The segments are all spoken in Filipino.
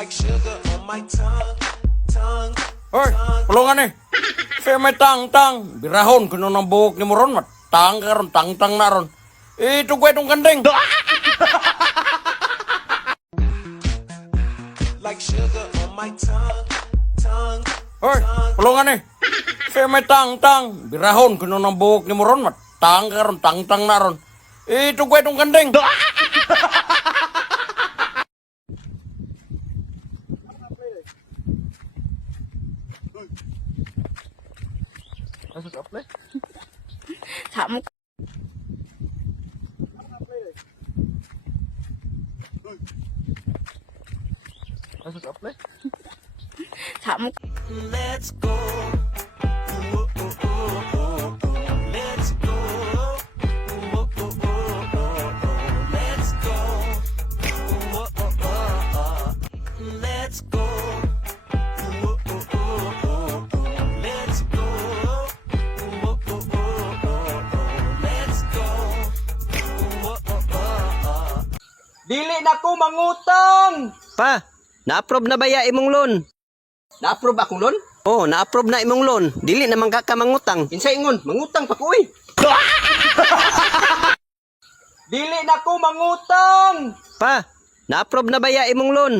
like sugar on my tongue. Hoy, pulungan eh. Say may tang-tang. Birahon, kuno ng buhok ni mo ron. Matang ka ron, tang-tang na ron. Ito ko itong kanding. Like sugar on my tongue. Hoy, pulungan eh. Say may tang-tang. Birahon, kuno ng buhok ni mo ron. Matang ka ron, tang-tang na ron. Ito ko itong kanding. Thậm thậm Let's go. Let's go. Let's go. Let's go. Let's go. Let's go. Dili na ko mangutang. Pa, na-approve na ba ya imong loan? Na-approve akong loan? Oh, na-approve na imong loan. Dili naman ka mangutang. Kinsa ingon, mangutang pa ko eh. Dili na ko mangutang. Pa, na-approve na ba ya imong loan?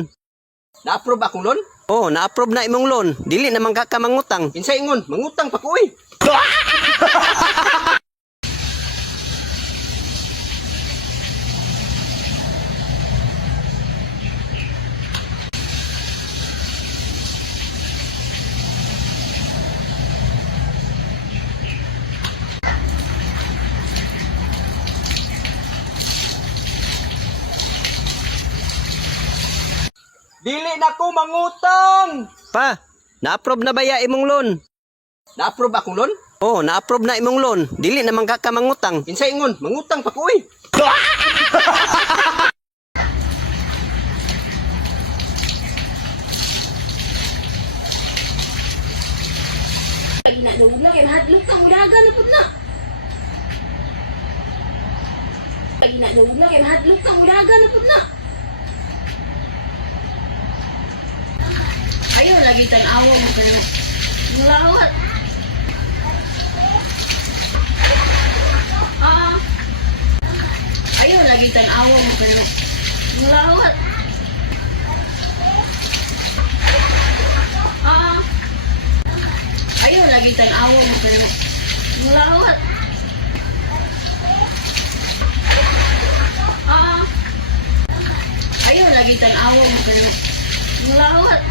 Na-approve akong loan? Oh, na-approve na imong loan. Dili naman ka mangutang. Kinsa ingon, mangutang pa ko eh. Dili na ko mangutang. Pa, na-approve na ba ya imong loan? Na-approve akong loan? Oh, na-approve na imong loan. Dili naman ka mangutang. Kinsa ingon, mangutang pa ko eh. Ay na nula kay hadlok kang udagan na pud na. Ay na nula kay hadlok kang udagan na pud na. Ayaw lagi tan-awa mo pero mulawat. Ayaw lagi tan-awa mo pero mulawat. Ayaw lagi tan-awa mo pero mulawat. Ayaw lagi tan-awa mo pero mulawat.